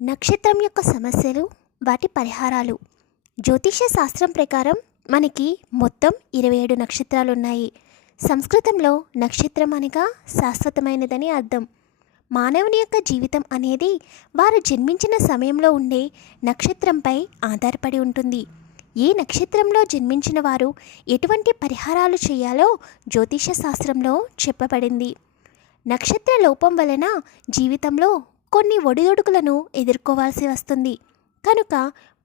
నక్షత్రం యొక్క సమస్యలు, వాటి పరిహారాలు. జ్యోతిష్య శాస్త్రం ప్రకారం మనకి మొత్తం 27 నక్షత్రాలు ఉన్నాయి. సంస్కృతంలో నక్షత్రం అనగా శాశ్వతమైనదని అర్థం. మానవుని యొక్క జీవితం అనేది వారు జన్మించిన సమయంలో ఉండే నక్షత్రంపై ఆధారపడి ఉంటుంది. ఏ నక్షత్రంలో జన్మించిన వారు ఎటువంటి పరిహారాలు చేయాలో జ్యోతిష్య శాస్త్రంలో చెప్పబడింది. నక్షత్ర లోపం వలన జీవితంలో కొన్ని ఒడిదుడుకులను ఎదుర్కోవాల్సి వస్తుంది. కనుక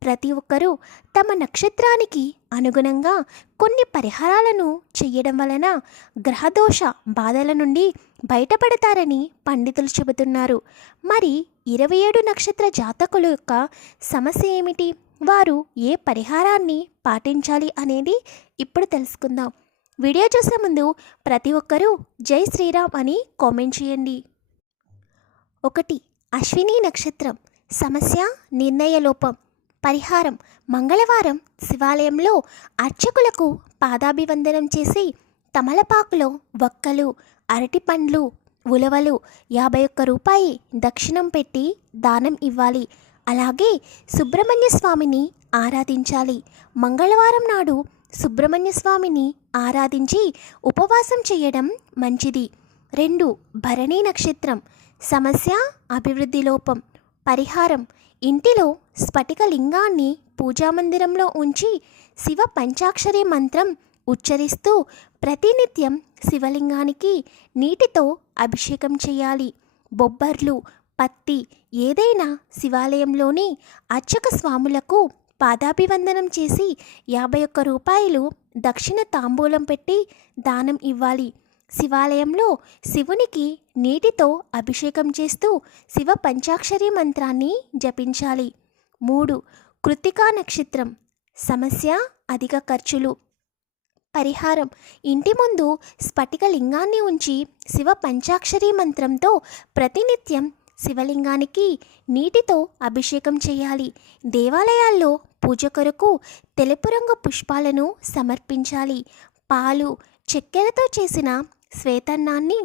ప్రతి ఒక్కరూ తమ నక్షత్రానికి అనుగుణంగా కొన్ని పరిహారాలను చేయడం వలన గ్రహదోష బాధల నుండి బయటపడతారని పండితులు చెబుతున్నారు. మరి 27 నక్షత్ర జాతకుల యొక్క సమస్య ఏమిటి? వారు ఏ పరిహారాన్ని పాటించాలి అనేది ఇప్పుడు తెలుసుకుందాం. వీడియో చూసే ముందు ప్రతి ఒక్కరూ జై శ్రీరామ్ అని కామెంట్ చేయండి. 1. అశ్విని నక్షత్రం. సమస్య నిర్ణయ లోపం. పరిహారం: మంగళవారం శివాలయంలో అర్చకులకు పాదాభివందనం చేసి తమలపాకులో వక్కలు, అరటిపండ్లు, ఉలవలు 51 రూపాయి దక్షిణం పెట్టి దానం ఇవ్వాలి. అలాగే సుబ్రహ్మణ్య స్వామిని ఆరాధించాలి. మంగళవారం నాడు సుబ్రహ్మణ్య స్వామిని ఆరాధించి ఉపవాసం చేయడం మంచిది. 2. భరణి నక్షత్రం. సమస్య అభివృద్ధి లోపం. పరిహారం: ఇంటిలో స్ఫటిక లింగాన్ని పూజామందిరంలో ఉంచి శివ పంచాక్షరి మంత్రం ఉచ్చరిస్తూ ప్రతినిత్యం శివలింగానికి నీటితో అభిషేకం చేయాలి. బొబ్బర్లు, పత్తి ఏదైనా శివాలయంలోని అర్చక స్వాములకు పాదాభివందనం చేసి 51 రూపాయలు దక్షిణ తాంబూలం పెట్టి దానం ఇవ్వాలి. శివాలయంలో శివునికి నీటితో అభిషేకం చేస్తూ శివ పంచాక్షరి మంత్రాన్ని జపించాలి. 3. కృత్తికా నక్షత్రం. సమస్య అధిక ఖర్చులు. పరిహారం: ఇంటి ముందు స్ఫటిక లింగాన్ని ఉంచి శివ పంచాక్షరి మంత్రంతో ప్రతినిత్యం శివలింగానికి నీటితో అభిషేకం చేయాలి. దేవాలయాల్లో పూజ కొరకు తెలుపు రంగు పుష్పాలను సమర్పించాలి. పాలు, చక్కెరతో చేసిన శ్వేతన్నాన్ని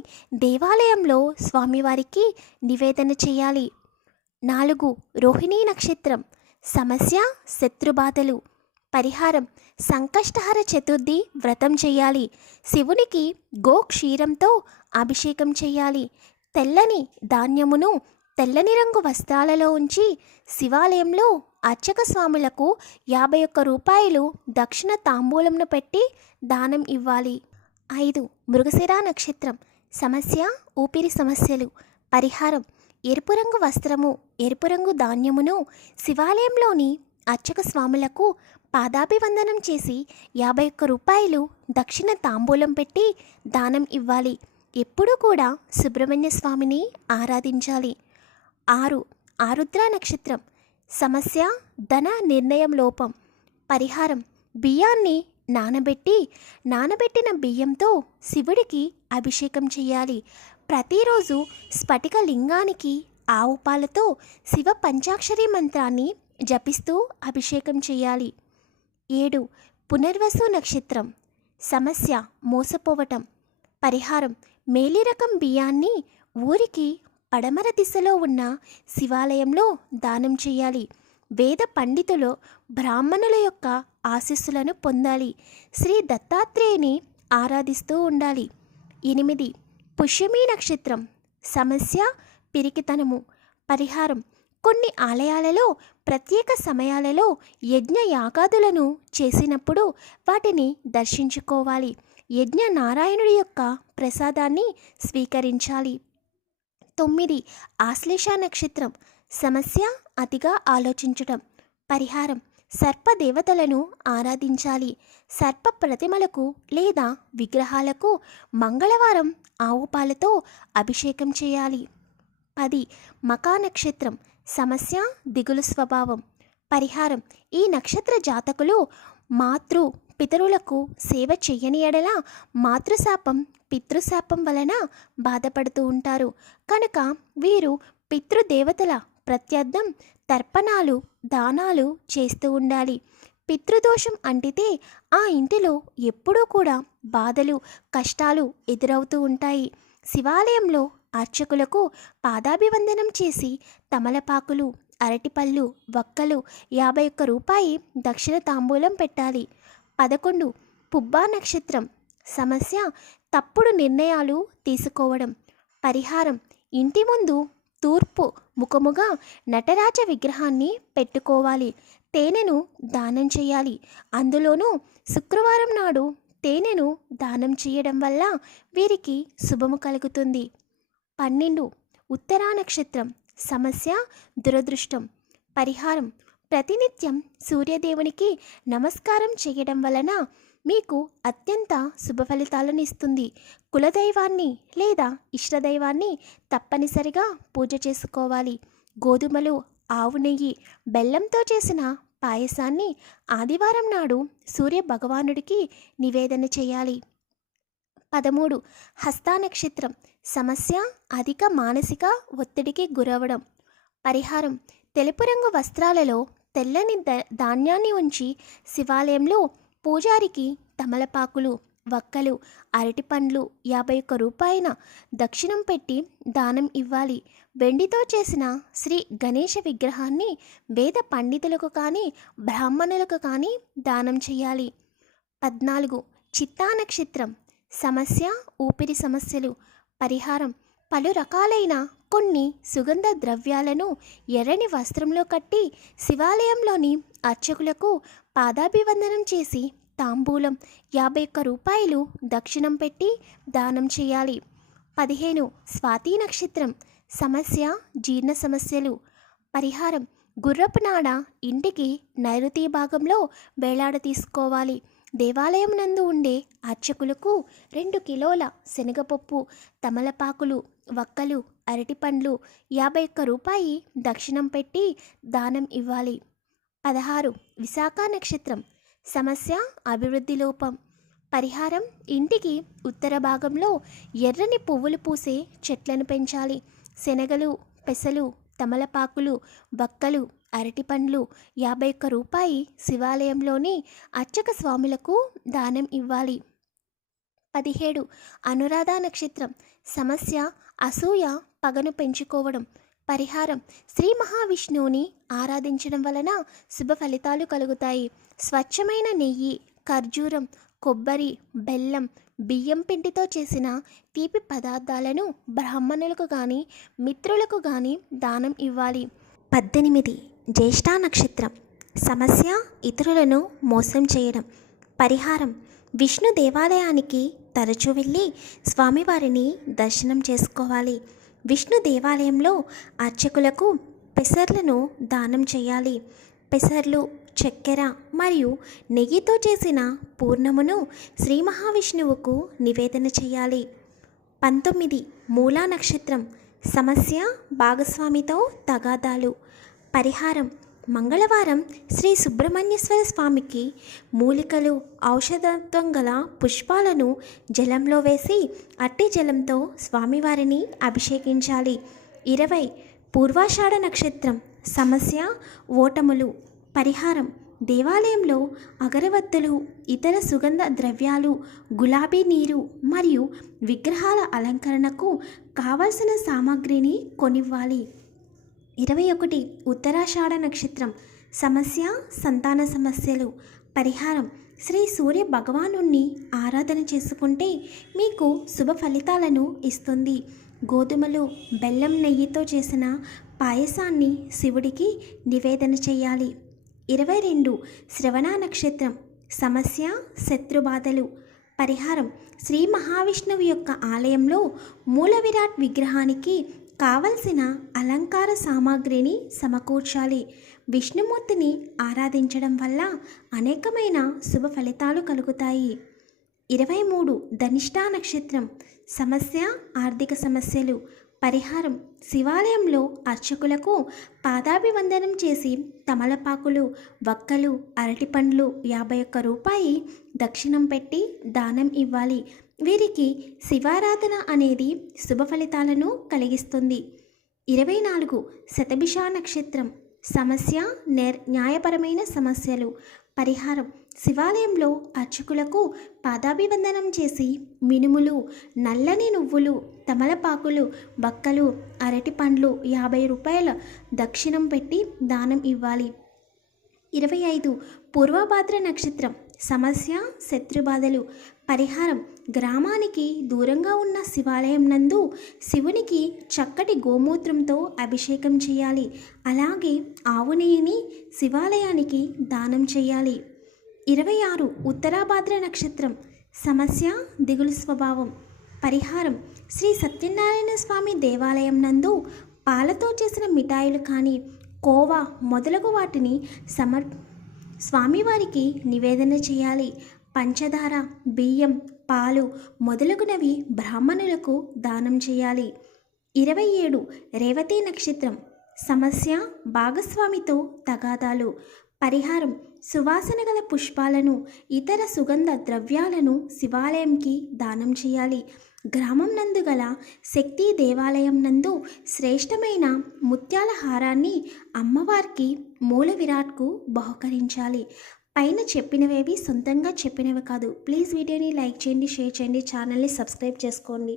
దేవాలయంలో స్వామివారికి నివేదన చేయాలి. 4. రోహిణీ నక్షత్రం. సమస్య శత్రుబాధలు. పరిహారం: సంకష్టహర చతుర్థి వ్రతం చేయాలి. శివునికి గోక్షీరంతో అభిషేకం చేయాలి. తెల్లని ధాన్యమును తెల్లని రంగు వస్త్రాలలో ఉంచి శివాలయంలో అర్చక స్వాములకు 51 రూపాయలు దక్షిణ తాంబూలంను పెట్టి దానం ఇవ్వాలి. 5. మృగశిర నక్షత్రం. సమస్య ఊపిరి సమస్యలు. పరిహారం: ఎరుపు రంగు వస్త్రము, ఎరుపు రంగు ధాన్యమును శివాలయంలోని అర్చక స్వాములకు పాదాభివందనం చేసి 51 రూపాయలు దక్షిణ తాంబూలం పెట్టి దానం ఇవ్వాలి. ఎప్పుడూ కూడా సుబ్రహ్మణ్య స్వామిని ఆరాధించాలి. 6. ఆరుద్ర నక్షత్రం. సమస్య ధన నిర్ణయం లోపం. పరిహారం: బియ్యాన్ని నానబెట్టిన బియ్యంతో శివుడికి అభిషేకం చేయాలి. ప్రతిరోజు స్ఫటిక లింగానికి ఆవు పాలతో శివ పంచాక్షరి మంత్రాన్ని జపిస్తూ అభిషేకం చేయాలి. 7. పునర్వసు నక్షత్రం. సమస్య మోసపోవటం. పరిహారం: మేలి రకం బియ్యాన్ని ఊరికి పడమర దిశలో ఉన్న శివాలయంలో దానం చేయాలి. వేద పండితులు బ్రాహ్మణుల యొక్క ఆశీస్సులను పొందాలి. శ్రీ దత్తాత్రేయుని ఆరాధిస్తూ ఉండాలి. 8. పుష్యమి నక్షత్రం. సమస్య పిరికితనము. పరిహారం: కొన్ని ఆలయాలలో ప్రత్యేక సమయాలలో యజ్ఞ యాగాదులను చేసినప్పుడు వాటిని దర్శించుకోవాలి. యజ్ఞ నారాయణుడి యొక్క ప్రసాదాన్ని స్వీకరించాలి. 9. ఆశ్లేష నక్షత్రం. సమస్య అతిగా ఆలోచించటం. పరిహారం: సర్ప దేవతలను ఆరాధించాలి. సర్ప ప్రతిమలకు లేదా విగ్రహాలకు మంగళవారం ఆవు పాలతో అభిషేకం చేయాలి. 10. మకా నక్షత్రం. సమస్య దిగులు స్వభావం. పరిహారం: ఈ నక్షత్ర జాతకులు పితరులకు సేవ చెయ్యని ఎడల మాతృశాపం, పితృశాపం వలన బాధపడుతూ ఉంటారు. కనుక వీరు పితృదేవతల ప్రత్యర్థం తర్పణాలు, దానాలు చేస్తూ ఉండాలి. పితృదోషం అంటితే ఆ ఇంటిలో ఎప్పుడూ కూడా బాధలు, కష్టాలు ఎదురవుతూ ఉంటాయి. శివాలయంలో అర్చకులకు పాదాభివందనం చేసి తమలపాకులు, అరటిపళ్ళు, వక్కలు, 51 రూపాయి దక్షిణ తాంబూలం పెట్టాలి. 11 పుబ్బా నక్షత్రం. సమస్య తప్పుడు నిర్ణయాలు తీసుకోవడం. పరిహారం ఇంటి ముందు తూర్పు ముఖముగా నటరాజ విగ్రహాన్ని పెట్టుకోవాలి. తేనెను దానం చేయాలి. అందులోనూ శుక్రవారం నాడు తేనెను దానం చేయడం వల్ల వీరికి శుభము కలుగుతుంది. 12 ఉత్తరా నక్షత్రం. సమస్య దురదృష్టం. పరిహారం ప్రతినిత్యం సూర్యదేవునికి నమస్కారం చేయడం వలన మీకు అత్యంత శుభ ఫలితాలను ఇస్తుంది. కులదైవాన్ని లేదా ఇష్టదైవాన్ని తప్పనిసరిగా పూజ చేసుకోవాలి. గోధుమలు, ఆవు నెయ్యి, బెల్లంతో చేసిన పాయసాన్ని ఆదివారం నాడు సూర్య భగవానుడికి నివేదన చేయాలి. 13 హస్తా నక్షత్రం. సమస్య అధిక మానసిక ఒత్తిడికి గురవడం. పరిహారం తెలుపు రంగు వస్త్రాలలో తెల్లని ధాన్యాన్ని ఉంచి శివాలయంలో పూజారికి తమలపాకులు, వక్కలు, అరటిపండ్లు 51 రూపాయల దక్షిణం పెట్టి దానం ఇవ్వాలి. వెండితో చేసిన శ్రీ గణేష విగ్రహాన్ని వేద పండితులకు కానీ బ్రాహ్మణులకు కానీ దానం చేయాలి. 14 చిత్తా నక్షత్రం. సమస్య ఊపిరి సమస్యలు. పరిహారం పలు రకాలైన కొన్ని సుగంధ ద్రవ్యాలను ఎర్రని వస్త్రంలో కట్టి శివాలయంలోని అర్చకులకు పాదాభివందనం చేసి తాంబూలం 51 రూపాయలు దక్షిణం పెట్టి దానం చేయాలి. 15 స్వాతి నక్షత్రం. సమస్య జీర్ణ సమస్యలు. పరిహారం గుర్రపు నాడ ఇంటికి నైరుతి భాగంలో వేలాడ తీసుకోవాలి. దేవాలయం నందు ఉండే అర్చకులకు 2 కిలోల శనగపప్పు, తమలపాకులు, వక్కలు, అరటిపండ్లు 51 రూపాయి దక్షిణం పెట్టి దానం ఇవ్వాలి. 16 విశాఖ నక్షత్రం. సమస్య అభివృద్ధి లోపం. పరిహారం ఇంటికి ఉత్తర భాగంలో ఎర్రని పువ్వులు పూసే చెట్లను పెంచాలి. శనగలు, పెసలు, తమలపాకులు, వక్కలు, అరటిపండ్లు 51 రూపాయి శివాలయంలోని అర్చక స్వాములకు దానం ఇవ్వాలి. 17 అనురాధ నక్షత్రం. సమస్య అసూయ పగను పెంచుకోవడం. పరిహారం శ్రీ మహావిష్ణువుని ఆరాధించడం వలన శుభ ఫలితాలు కలుగుతాయి. స్వచ్ఛమైన నెయ్యి, ఖర్జూరం, కొబ్బరి, బెల్లం, బియ్యం పిండితో చేసిన తీపి పదార్థాలను బ్రాహ్మణులకు కానీ మిత్రులకు కానీ దానం ఇవ్వాలి. 18 జ్యేష్ఠ నక్షత్రం. సమస్య ఇతరులను మోసం చేయడం. పరిహారం విష్ణు దేవాలయానికి తరచూ వెళ్ళి స్వామివారిని దర్శనం చేసుకోవాలి. విష్ణు దేవాలయంలో అర్చకులకు పెసర్లను దానం చేయాలి. పెసర్లు, చక్కెర మరియు నెయ్యితో చేసిన పూర్ణమును శ్రీ మహావిష్ణువుకు నివేదన చేయాలి. 19 మూలా నక్షత్రం. సమస్య భాగస్వామితో తగాదాలు. పరిహారం మంగళవారం శ్రీ సుబ్రహ్మణ్యేశ్వర స్వామికి మూలికలు, ఔషధత్వం గల పుష్పాలను జలంలో వేసి అట్టి జలంతో స్వామివారిని అభిషేకించాలి. 20 పూర్వాషాఢ నక్షత్రం. సమస్య ఓటములు. పరిహారం దేవాలయంలో అగరవత్తులు, ఇతర సుగంధ ద్రవ్యాలు, గులాబీ నీరు మరియు విగ్రహాల అలంకరణకు కావలసిన సామాగ్రిని కొనివ్వాలి. 21 ఉత్తరాషాఢ నక్షత్రం. సమస్య సంతాన సమస్యలు. పరిహారం శ్రీ సూర్య భగవానుణ్ణి ఆరాధన చేసుకుంటే మీకు శుభ ఫలితాలను ఇస్తుంది. గోధుమలు, బెల్లం, నెయ్యితో చేసిన పాయసాన్ని శివుడికి నివేదన చేయాలి. 22 శ్రవణ నక్షత్రం. సమస్య శత్రుబాధలు. పరిహారం శ్రీ మహావిష్ణువు యొక్క ఆలయంలో మూల విరాట్ విగ్రహానికి కావలసిన అలంకార సామాగ్రిని సమకూర్చాలి. విష్ణుమూర్తిని ఆరాధించడం వల్ల అనేకమైన శుభ ఫలితాలు కలుగుతాయి. 23 ధనిష్ఠా నక్షత్రం. సమస్య ఆర్థిక సమస్యలు. పరిహారం శివాలయంలో అర్చకులకు పాదాభివందనం చేసి తమలపాకులు, వక్కలు, అరటిపండ్లు 51 రూపాయి దక్షిణం పెట్టి దానం ఇవ్వాలి. వీరికి శివారాధన అనేది శుభ ఫలితాలను కలిగిస్తుంది. 24 శతభిష నక్షత్రం. సమస్య న్యాయపరమైన సమస్యలు. పరిహారం శివాలయంలో అర్చకులకు పాదాభివందనం చేసి మినుములు, నల్లని నువ్వులు, తమలపాకులు, బక్కలు, అరటి పండ్లు 50 రూపాయల దక్షిణం పెట్టి దానం ఇవ్వాలి. 25 పూర్వభాద్ర నక్షత్రం సమస్య శత్రుబాధలు పరిహారం గ్రామానికి దూరంగా ఉన్న శివాలయం నందు శివునికి చక్కటి గోమూత్రంతో అభిషేకం చేయాలి. అలాగే ఆవు నెయ్యిని శివాలయానికి దానం చేయాలి. 26 ఉత్తరాభాద్ర నక్షత్రం సమస్య దిగులు స్వభావం పరిహారం శ్రీ సత్యనారాయణ స్వామి దేవాలయం నందు పాలతో చేసిన మిఠాయిలు కానీ కోవా మొదలగు వాటిని స్వామివారికి నివేదన చేయాలి. పంచదార, బియ్యం, పాలు మొదలగునవి బ్రాహ్మణులకు దానం చేయాలి. 27 రేవతి నక్షత్రం సమస్య భాగస్వామితో తగాదాలు పరిహారం సువాసన గల పుష్పాలను ఇతర సుగంధ ద్రవ్యాలను శివాలయంకి దానం చేయాలి. గ్రామం నందు గల శక్తి దేవాలయం నందు శ్రేష్టమైన ముత్యాల హారాన్ని అమ్మవారికి మూల విరాట్కు బహుకరించాలి. పైన చెప్పినవేవి సొంతంగా చెప్పినవి కాదు. ప్లీజ్ వీడియోని లైక్ చేయండి, షేర్ చేయండి, ఛానల్ని సబ్స్క్రైబ్ చేసుకోండి.